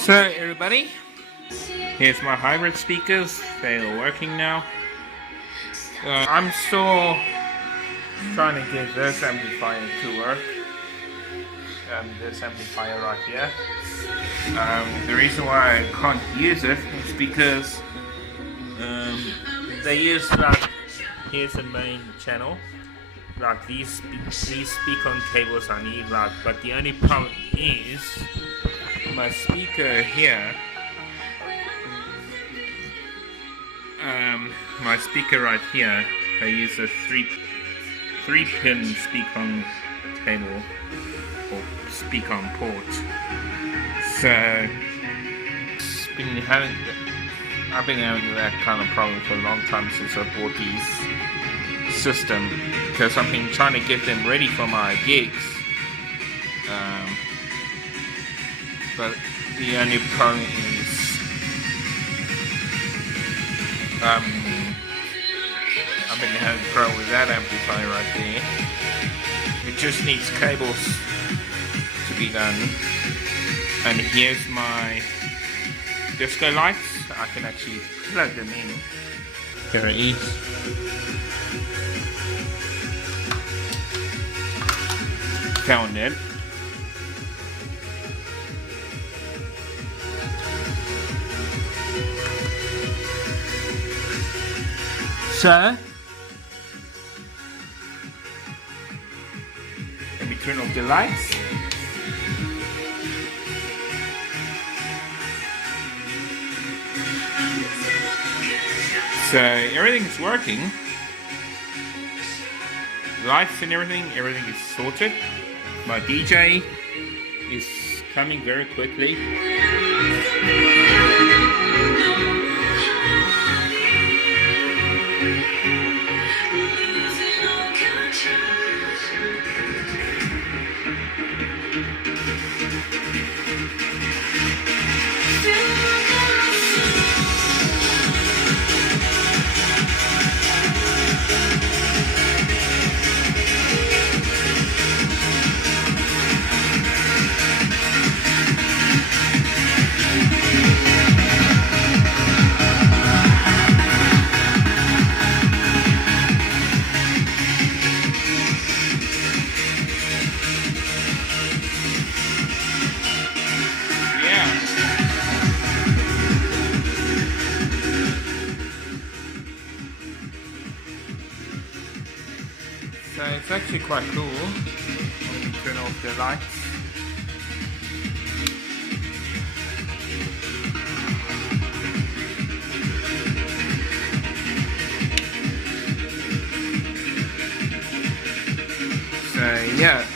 So everybody, here's my hybrid speakers. They are working now. I'm still trying to get this amplifier to work. This amplifier right here. The reason why I can't use it is because they use here's the main channel. Like these speak-on cables I need, but the only problem is my speaker here. My speaker right here, I use a three-pin speak-on cable or speak-on port. So I've been having that kind of problem for a long time since I bought these system, because I've been trying to get them ready for my gigs. But the only problem is I've been having a problem with that amplifier right there. It just needs cables to be done. And here's my disco lights. I can actually plug them in. Here it is. Found it. So let me turn off the lights. So everything's working. Lights and everything is sorted. My DJ is coming very quickly. So it's actually quite cool. Let me turn off the lights. So yeah,